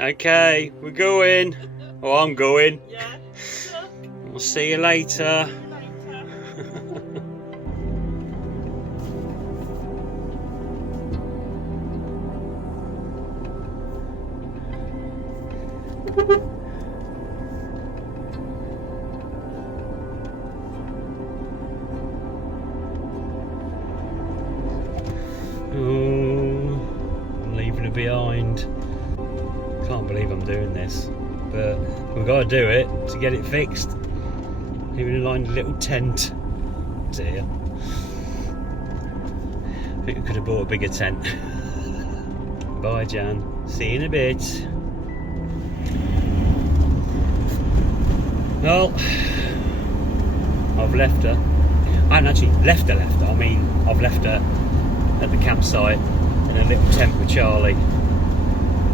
Okay, we're going. Oh, I'm going. Yeah. I'll see you later. Oh, I'm leaving it behind. Can't believe I'm doing this, but we've got to do it to get it fixed. Even in a little tent. Dear. I think we could have bought a bigger tent. Bye, Jan. See you in a bit. Well, I've left her. I haven't actually left her. I mean, I've left her at the campsite in a little tent with Charlie.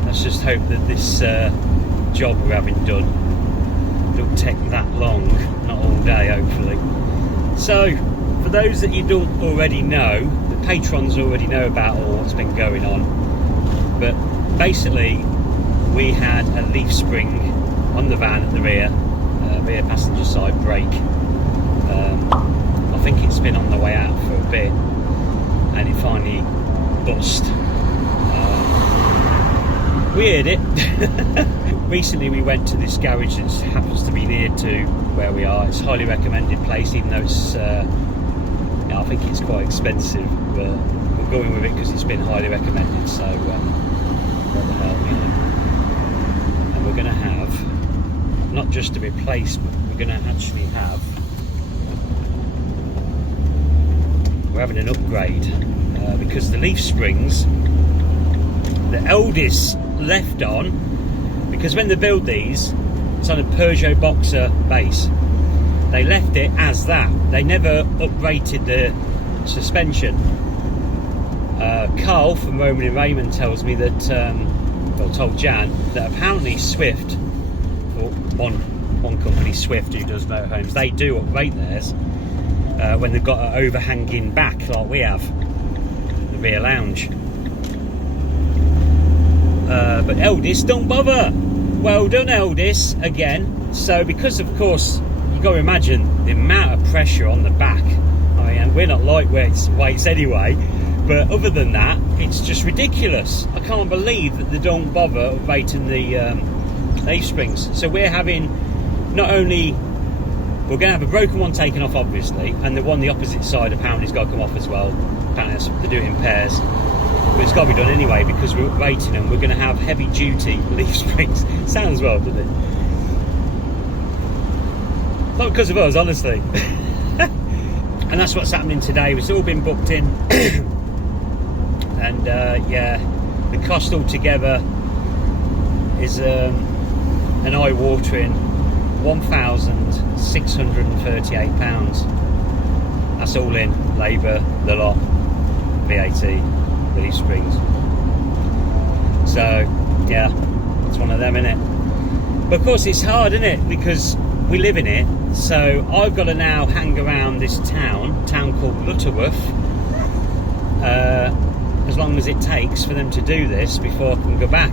Let's just hope that this job we're having done don't take that long, not all day hopefully. So, for those that you don't already know, the patrons already know about all what's been going on, but basically we had a leaf spring on the van at the rear passenger side brake. I think it's been on the way out for a bit and it finally bust. We heard it. Recently we went to this garage that happens to be near to where we are. It's a highly recommended place, even though it's I think it's quite expensive, but we're going with it because it's been highly recommended, so what the hell, you know. And we're going to have not just a replacement, we're going to actually have, we're having an upgrade because the leaf springs, the eldest left on, because when they build these, it's on a Peugeot Boxer base. They left it as that. They never uprated the suspension. Carl from Roman and Raymond tells me that, well, told Jan that apparently Swift, or one company, Swift, who does motorhomes, they do uprate theirs when they've got an overhanging back like we have, the rear lounge. But eldest don't bother. Well done, eldest, again. So because of course you've got to imagine the amount of pressure on the back. I mean, we're not lightweights anyway, but other than that it's just ridiculous. I can't believe that they don't bother rating the leaf springs. So we're having, not only we're going to have a broken one taken off obviously, and the one the opposite side apparently has got to come off as well. Apparently they do it in pairs. But it's got to be done anyway because we're rating them. We're going to have heavy duty leaf springs. Sounds well, doesn't it? Not because of us, honestly. And that's what's happening today. It's all been booked in. And yeah, the cost altogether is an eye-watering £1,638. That's all in, labour, the lot, VAT. Leaf springs. So yeah, it's one of them, innit? But of course it's hard, isn't it? Because we live in it. So I've got to now hang around this town called Lutterworth, as long as it takes for them to do this before I can go back.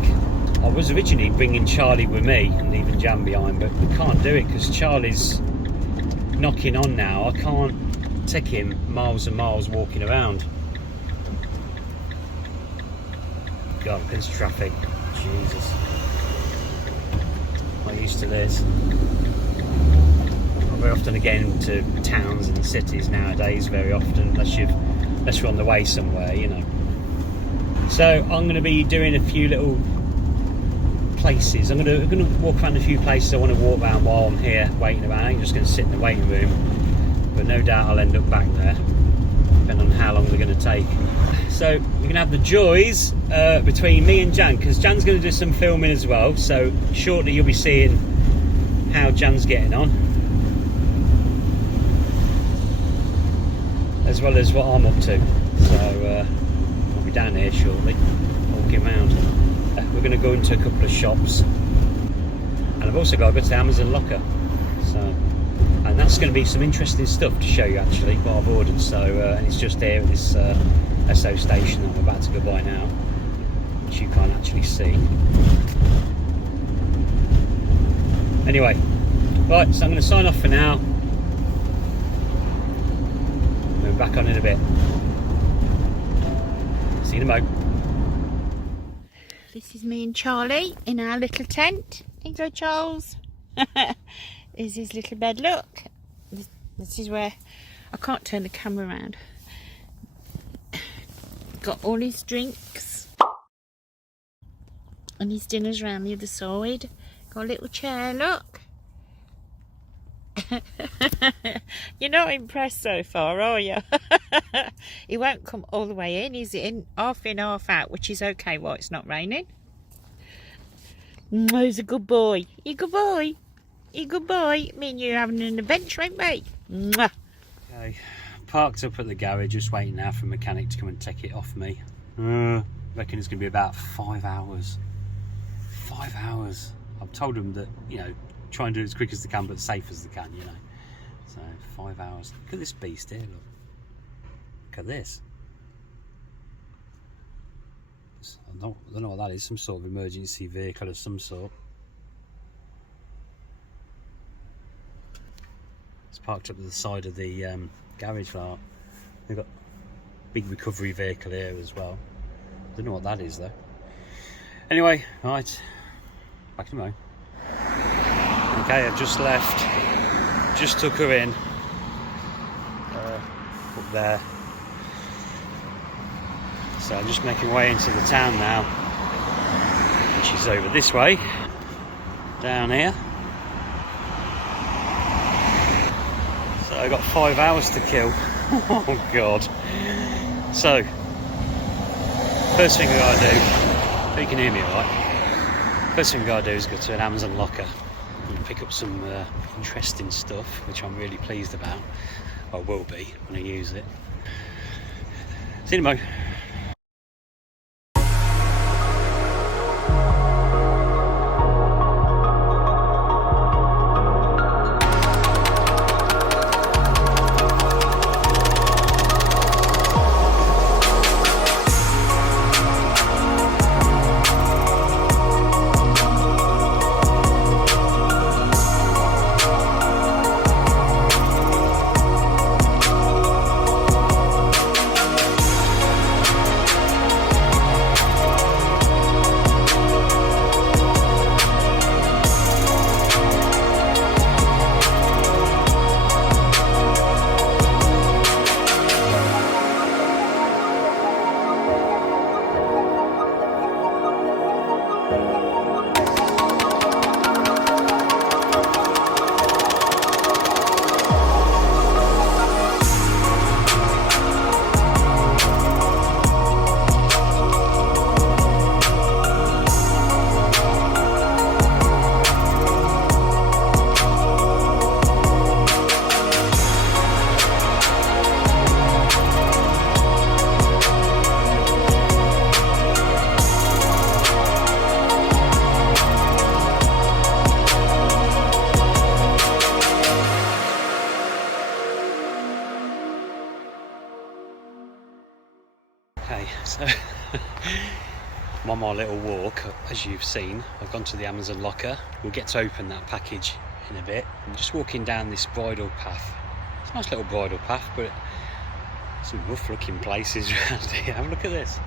I was originally bringing Charlie with me and leaving Jan behind, but we can't do it because Charlie's knocking on now. I can't take him miles and miles walking around. God, there's traffic. Jesus. Not used to this. We're often again to towns and cities nowadays, very often, unless you're on the way somewhere, you know. So I'm going to be doing a few little places. I'm going to walk around a few places I want to walk around while I'm here waiting around. I ain't just going to sit in the waiting room, but no doubt I'll end up back there, depending on how long they're going to take. So you're going to have the joys between me and Jan, because Jan's going to do some filming as well, so shortly you'll be seeing how Jan's getting on, as well as what I'm up to. So I'll be down here shortly, walking around. We're going to go into a couple of shops, and I've also got to go to Amazon Locker, so, and that's going to be some interesting stuff to show you actually, what I've ordered. So and it's just here at this SO station that I'm about to go by now, which you can't actually see. Anyway, right, so I'm going to sign off for now. We'll be back on in a bit. See you in a mo. This is me and Charlie in our little tent. Here you go, Charles. There's his little bed. Look, this is where I can't turn the camera around. Got all his drinks and his dinner's around the other side. Got a little chair. Look. You're not impressed so far, are you? He won't come all the way in. He's in, half out, which is okay while it's not raining. He's a good boy. You good boy. You good boy. Me and you having an adventure, ain't we? Mwah. Okay, parked up at the garage, just waiting now for a mechanic to come and take it off me. Reckon it's going to be about 5 hours. 5 hours. I've told them that, you know, try and do it as quick as they can, but safe as they can, you know. So 5 hours. Look at this beast here. Look at this. I don't know what that is. Some sort of emergency vehicle of some sort. It's parked up to the side of the garage lot. They've got a big recovery vehicle here as well. Don't know what that is though. Anyway, right, back to Mo. Okay, I've just left. Just took her in up there. So I'm just making my way into the town now, which is over this way, down here. So I've got 5 hours to kill. Oh God. So, first thing I gotta do, hope you can hear me alright. First thing I gotta do is go to an Amazon locker and pick up some interesting stuff, which I'm really pleased about. I will be when I use it. See you in a mo. Okay, so I'm on my little walk. As you've seen, I've gone to the Amazon locker. We'll get to open that package in a bit. I'm just walking down this bridle path. It's a nice little bridle path, but some rough looking places around here. Have a look at this.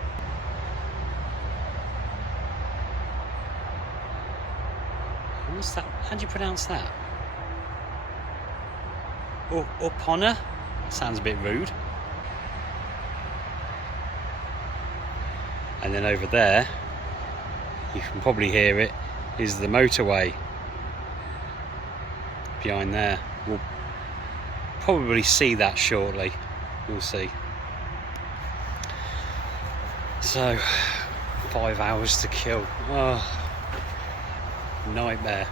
What's that? How do you pronounce that? Uponna? Sounds a bit rude. And then over there, you can probably hear it, is the motorway behind there. We'll probably see that shortly. We'll see. So, 5 hours to kill. Oh, nightmare.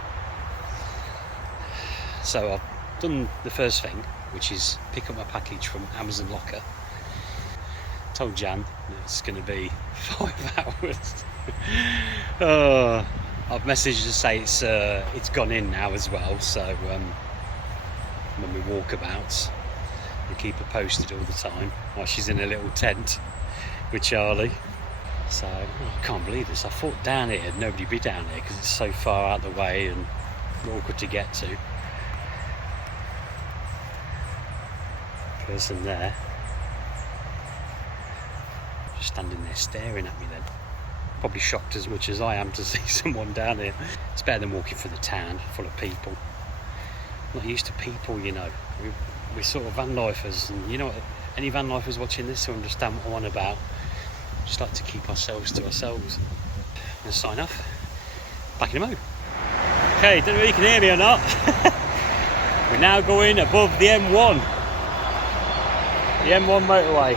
So I've done the first thing, which is pick up my package from Amazon locker. Told Jan it's going to be 5 hours. Oh, I've messaged to say it's gone in now as well. So when we walk about, we keep her posted all the time while she's in a little tent with Charlie. So I can't believe this. I thought down here nobody be down here because it's so far out of the way and awkward to get to. Person there, just standing there staring at me then. Probably shocked as much as I am to see someone down here. It's better than walking through the town full of people. Not used to people, you know. We're sort of van lifers, and you know what, any van lifers watching this will understand what I'm on about. Just like to keep ourselves to ourselves. I'm going to sign off. Back in a mo. Okay, don't know if you can hear me or not. We're now going above the M1. The M1 motorway.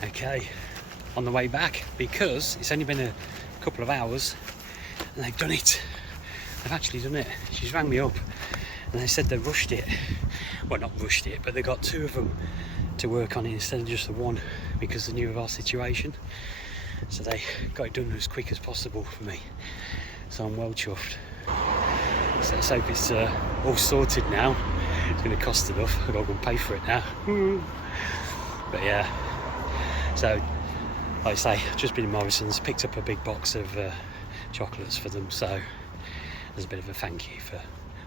Okay, on the way back, because it's only been a couple of hours and they've done it. They've actually done it. She's rang me up and they said they rushed it. Well, not rushed it, but they got two of them to work on it instead of just the one, because they knew of our situation. So they got it done as quick as possible for me. So I'm well chuffed. So let's hope it's all sorted now. It's going to cost enough. I've got to go and pay for it now. But yeah. So, like I say, I've just been in Morrison's, picked up a big box of chocolates for them, so there's a bit of a thank you for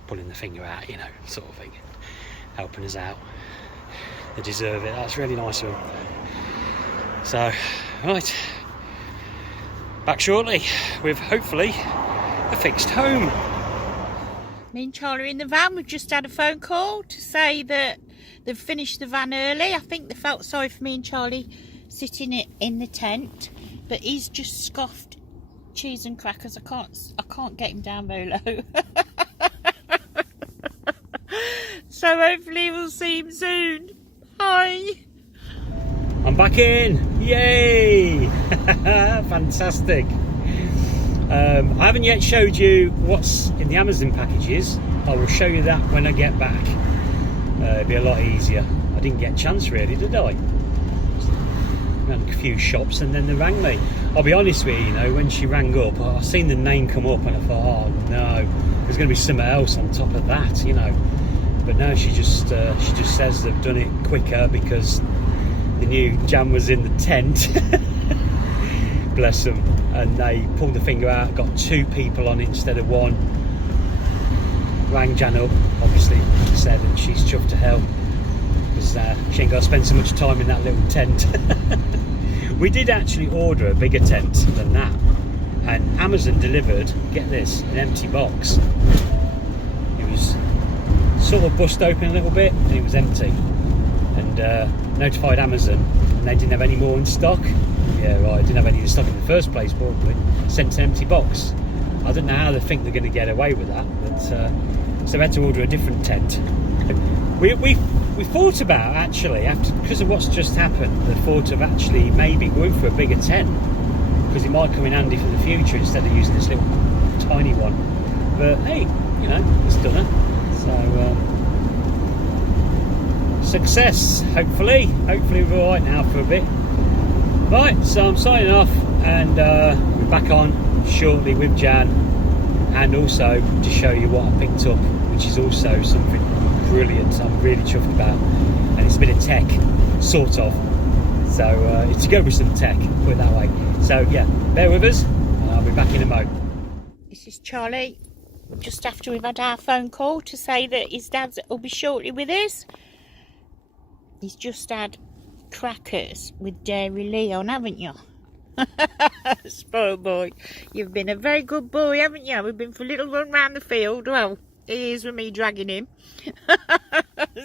pulling the finger out, you know, sort of thing, helping us out. They deserve it. That's really nice of them. So, right, back shortly with hopefully a fixed home. Me and Charlie are in the van. We've just had a phone call to say that they've finished the van early. I think they felt sorry for me and Charlie sitting in the tent, but he's just scoffed cheese and crackers. I can't get him down very low. So hopefully we'll see him soon. Bye. I'm back in. Yay! Fantastic. I haven't yet showed you what's in the Amazon packages. I will show you that when I get back. it'd be a lot easier. I didn't get a chance really, did I? Ran a few shops and then they rang me. I'll be honest with you, you know, when she rang up, I seen the name come up and I thought, oh no, there's going to be something else on top of that, you know. But no, she just says they've done it quicker because the new jam was in the tent. Bless them. And they pulled the finger out, got 2 people on it instead of 1. Rang Jan up, obviously said that she's chuffed to hell because she ain't got to spend so much time in that little tent. We did actually order a bigger tent than that, and Amazon delivered, get this, an empty box. It was sort of bust open a little bit and it was empty, and notified Amazon and they didn't have any more in stock. Yeah, right, didn't have any in stock in the first place, probably. Sent an empty box. I don't know how they think they're going to get away with that, but so we had to order a different tent. We thought about, actually, because of what's just happened, the thought of actually maybe going for a bigger tent, because it might come in handy for the future instead of using this little tiny one. But hey, you know, it's done it. So success, hopefully we're all right now for a bit. Right, so I'm signing off, and we're back on shortly with Jan, and also to show you what I picked up, which is also something brilliant. I'm really chuffed about, and it's a bit of tech, sort of. So it's to go with some tech, put it that way. So yeah, bear with us, and I'll be back in a mo. This is Charlie, just after we've had our phone call to say that his dad will be shortly with us. He's just had crackers with Dairy Lee on, haven't you? Spoiled boy. You've been a very good boy, haven't you? We've been for a little run round the field. Well, here's with me dragging him.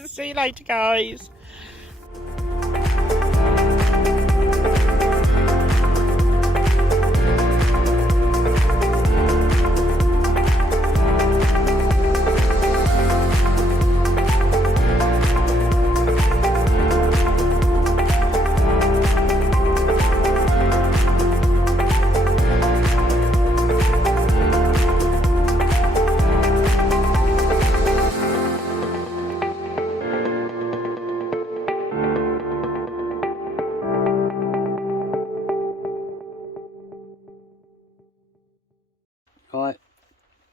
See you later, guys. Right,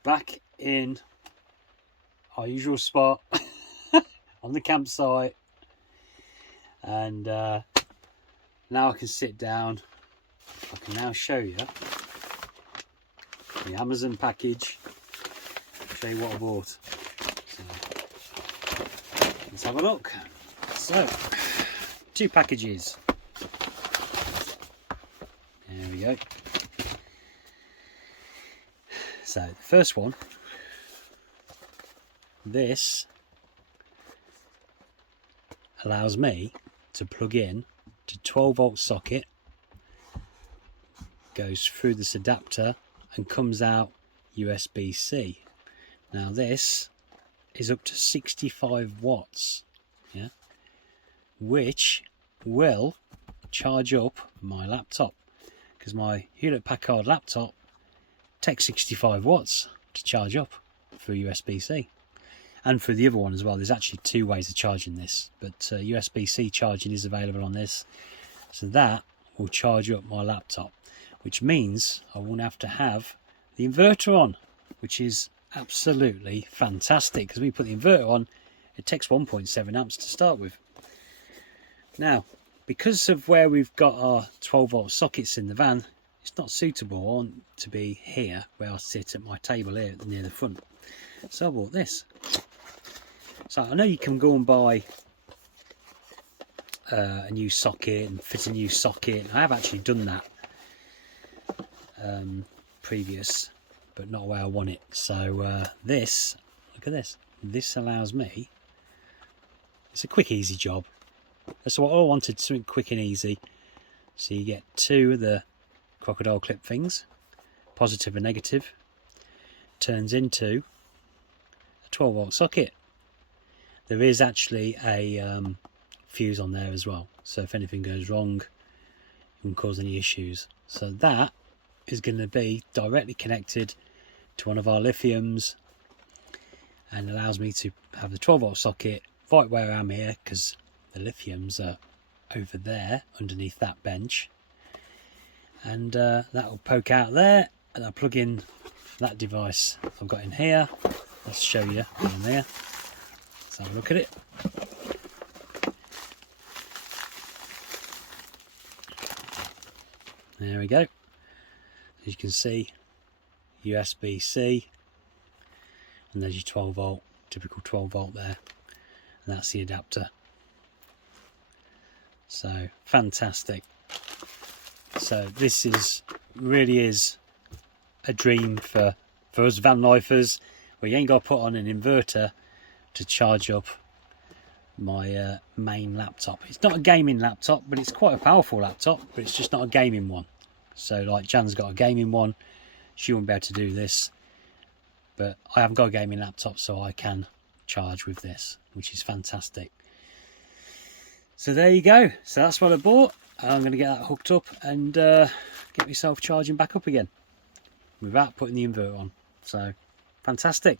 back in our usual spot on the campsite, and now I can sit down. I can now show you the Amazon package. I'll show you what I bought. So, let's have a look. So, 2 packages. There we go. So the first one, this allows me to plug in to 12-volt socket, goes through this adapter and comes out USB-C. Now this is up to 65 watts, yeah, which will charge up my laptop, because my Hewlett-Packard laptop takes 65 watts to charge up through USB-C, and for the other one as well. There's actually 2 ways of charging this, but USB-C charging is available on this, so that will charge up my laptop, which means I won't have to have the inverter on, which is absolutely fantastic, because when you put the inverter on, it takes 1.7 amps to start with. Now, because of where we've got our 12-volt sockets in the van, it's not suitable to be here where I sit at my table here near the front. So I bought this. So I know you can go and buy a new socket and fit a new socket. I have actually done that previous, but not where I want it. So this, look at this. This allows me, it's a quick easy job. That's what I wanted, something quick and easy. So you get 2 of the crocodile clip things, positive and negative, turns into a 12-volt socket. There is actually a fuse on there as well, so if anything goes wrong, it won't cause any issues. So that is going to be directly connected to one of our lithiums, and allows me to have the 12-volt socket right where I am here because the lithiums are over there underneath that bench, and that will poke out there, and I'll plug in that device I've got in here. Let's show you down there. Let's have a look at it. There we go. As you can see, USB-C, and there's your 12 volt, typical 12 volt there, and that's the adapter. So fantastic. So this really is a dream for us Vanlifers, where you ain't got to put on an inverter to charge up my main laptop. It's not a gaming laptop, but it's quite a powerful laptop, but it's just not a gaming one. So like Jan's got a gaming one, she won't be able to do this, but I haven't got a gaming laptop, so I can charge with this, which is fantastic. So there you go. So that's what I bought. I'm going to get that hooked up and get myself charging back up again without putting the inverter on. So fantastic.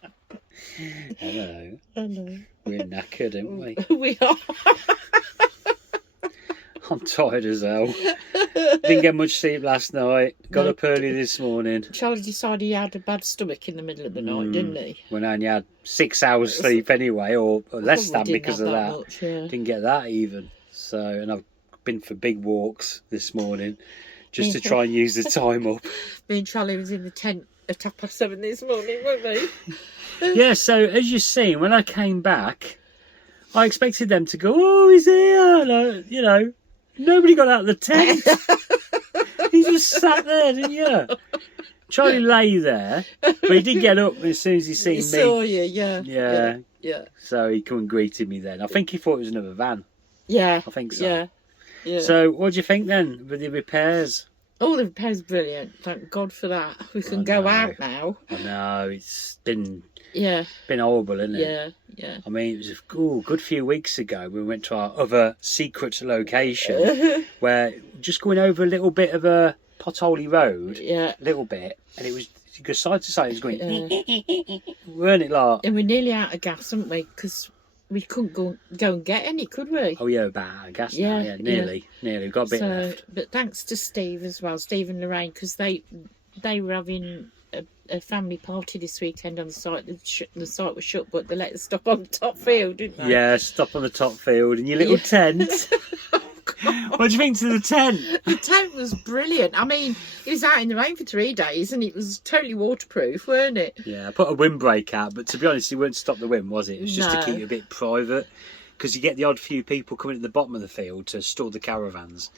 Hello. Hello. We're knackered, aren't we? We are. I'm tired as hell. Didn't get much sleep last night. Got up early this morning. Charlie decided he had a bad stomach in the middle of the night, didn't he? When I only had 6 hours sleep anyway, or less than Probably because didn't of have that. much, yeah. Didn't get that even. So, and I've been for big walks this morning just to try and use the time up. Me and Charlie was in the tent at 7:30 this morning, weren't we? Yeah, so as you've seen, when I came back, I expected them to go, oh, he's here. Like, you know, nobody got out of the tent. He just sat there, didn't you? Charlie lay there, but he did get up as soon as he seen me. He saw you, yeah. Yeah. So he come and greeted me then. I think he thought it was another van. Yeah. I think so. Yeah. So what do you think then with the repairs? Oh, the repair's brilliant. Thank God for that. We can go out now. I know, it's been Yeah. horrible, isn't it? Yeah. I mean, it was a good few weeks ago we went to our other secret location where just going over a little bit of a potholey road, a little bit, and it was because side to side it was going, weren't it, like? And we're nearly out of gas, aren't we? Because we couldn't go and get any, could we? Oh yeah, about out of gas now. Yeah, nearly. We've got a bit left. But thanks to Steve as well, Steve and Lorraine, because they were having a family party this weekend on the site. The site was shut, but they let us stop on the top field, didn't they? Yeah, stop on the top field in your little tent. What do you think to the tent? The tent was brilliant. I mean, it was out in the rain for 3 days and it was totally waterproof, weren't it? Yeah, I put a windbreak out, but to be honest, it wouldn't stop the wind, was it? It was just to keep it a bit private, because you get the odd few people coming at the bottom of the field to store the caravans,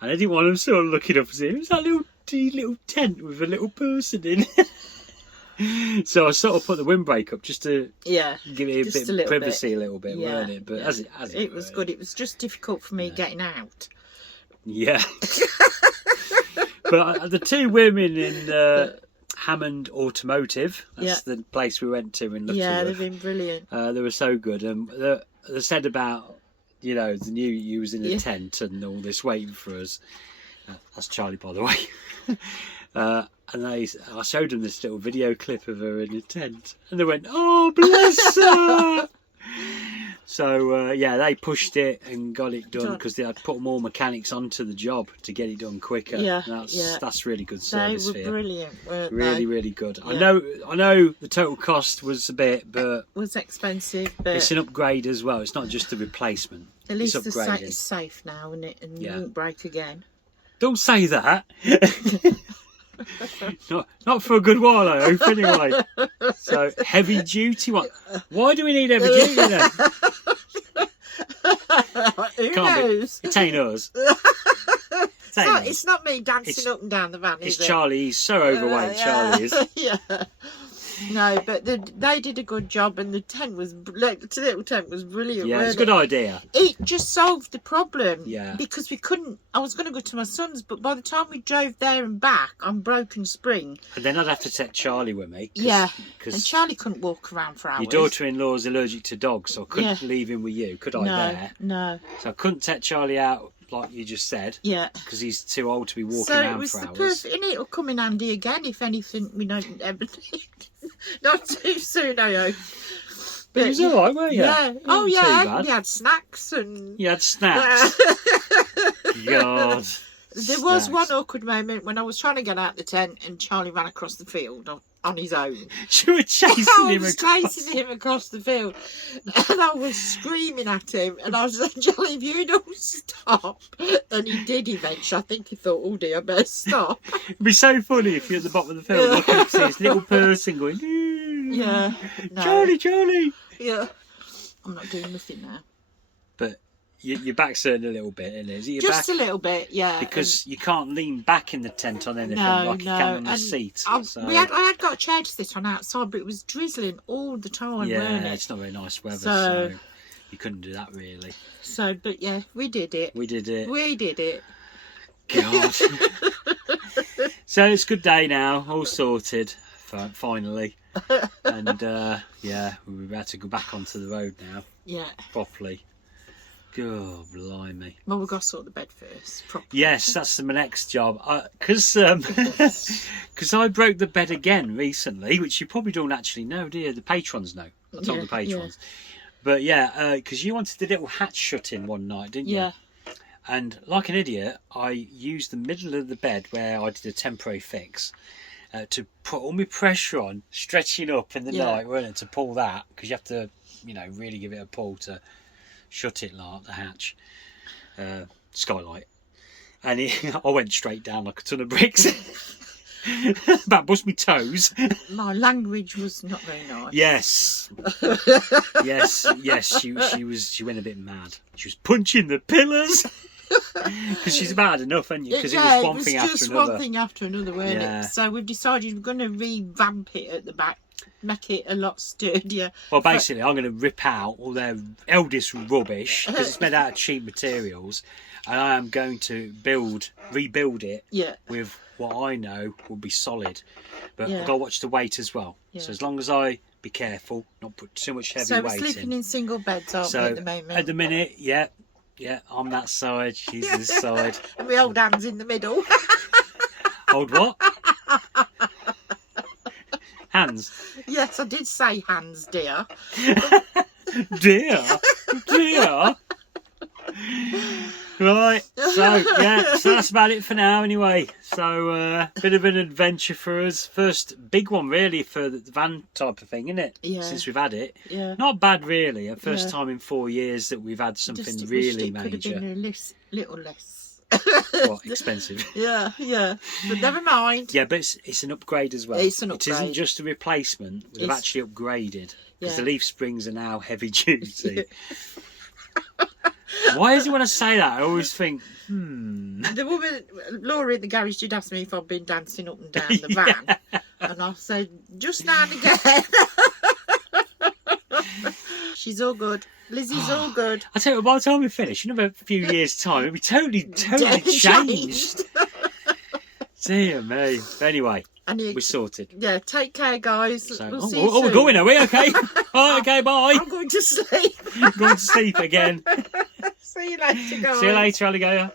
and I didn't want them sort of looking up and saying, it was that little tent with a little person in. So I sort of put the windbreak up just to give it a bit of privacy, a little bit, weren't it? But as it was good. It was just difficult for me getting out. Yeah. But the two women in Hammond Automotive, that's the place we went to in Lutterworth. Yeah, they've been brilliant. They were so good. And they said about, you know, the new you was in a tent and all this waiting for us. That's Charlie, by the way. And I showed them this little video clip of her in a tent, and they went, "Oh, bless her!" So they pushed it and got it done because they had put more mechanics onto the job to get it done quicker. Yeah, that's really good service. They were brilliant, weren't really, they? really good. Yeah. I know the total cost was a bit, but it was expensive. But it's an upgrade as well. It's not just a replacement. At least the site is safe now, isn't it? And it won't break again. Don't say that. Not for a good while, I hope, anyway. So, heavy duty one. Why do we need heavy duty then? Who knows? It ain't us. It's not me dancing up and down the van, is it? It's Charlie. He's so overweight, Charlie is. Yeah. No, but they did a good job, and the little tent was brilliant. Yeah, it's a good idea. It just solved the problem. Yeah. Because we couldn't. I was going to go to my son's, but by the time we drove there and back on broken spring. And then I'd have to take Charlie with me. And Charlie couldn't walk around for hours. Your daughter-in-law's allergic to dogs, so I couldn't leave him with you, could I? No. So I couldn't take Charlie out, like you just said. Yeah. Because he's too old to be walking around for hours. And it'll come in handy again if anything we don't ever need. Not too soon, I hope. But it was alright, weren't you? Yeah. It Oh wasn't too yeah. bad. We had snacks and. You had snacks. God. There was Snacks. one awkward moment when I was trying to get out the tent and Charlie ran across the field on his own. You were chasing I him was across. chasing him across the field and I was screaming at him and I was like, Charlie, if you don't stop. And he did eventually. I think he thought, oh dear, I better stop. It'd be so funny if you're at the bottom of the field looking up to this little person going, Yeah. No. Charlie. Yeah. I'm not doing nothing now. But your back's hurting a little bit, isn't it? Is it your Just back? a little bit, yeah. Because you can't lean back in the tent on anything No, like you can on the and seat. I So, had got a chair to sit on outside, but it was drizzling all the time, yeah, weren't it? it's not very nice weather, So- so you couldn't do that really. So, but yeah, we did it. We did it. We did it. God. So it's a good day now, all sorted, finally. And yeah, we're about to go back onto the road now, Yeah. properly. God, blimey. Well, we've got to sort the bed first. Properly. Yes, that's my next job. Because I broke the bed again recently, which you probably don't actually know, do you? The patrons know. I told Yeah, the patrons. But yeah, because you wanted the little hatch shut in one night, didn't you? Yeah. And like an idiot, I used the middle of the bed where I did a temporary fix to put all my pressure on, stretching up in the night, weren't it, to pull that, because you have to, really give it a pull to shut it like the hatch, skylight. And I went straight down like a ton of bricks. About bust my toes. My language was not very nice. Yes. Yes. She went a bit mad. She was punching the pillars. Because she's bad enough, hadn't you? Because it was one thing after just another. one thing after another, weren't Yeah. it? So we've decided we're going to revamp it at the back, make it a lot sturdier. Well, basically, I'm going to rip out all their eldest rubbish because it's made out of cheap materials, and I am going to rebuild it Yeah. with what I know will be solid. But Yeah. I've got to watch the weight as well. Yeah. So as long as I be careful, not put too much heavy So we're weight sleeping in single beds, aren't we, So at the moment? at the minute, yeah, I'm that side, she's this side. And we hold hands in the middle. Hold what? Hands. Yes, I did say hands, dear. Dear. Right, so that's about it for now anyway. So bit of an adventure for us. First big one really for the van type of thing, isn't it? Yeah. Since we've had it. Yeah. Not bad really. First Yeah. time in 4 years that we've had something Just wished really it could have major. been a little less. What, expensive? Yeah. But never mind. Yeah, but it's an upgrade as well. It's an It isn't upgrade. just a replacement. We've It's- actually upgraded because Yeah. the leaf springs are now heavy duty. Why is it when I say that I always think, The woman, Laura in the garage, did ask me if I'd been dancing up and down the van. And I said, just now and again. She's all good. Lizzie's all good. I tell you what, by the time we finish, in a few years' time, it'll be totally changed. Dear me. Anyway, And you, we're sorted. yeah, take care, guys. So, We'll see you we're soon. going, are we? Okay. All right, okay, bye. I'm going to sleep. Going to sleep again. See you later, guys. See you later, alligator.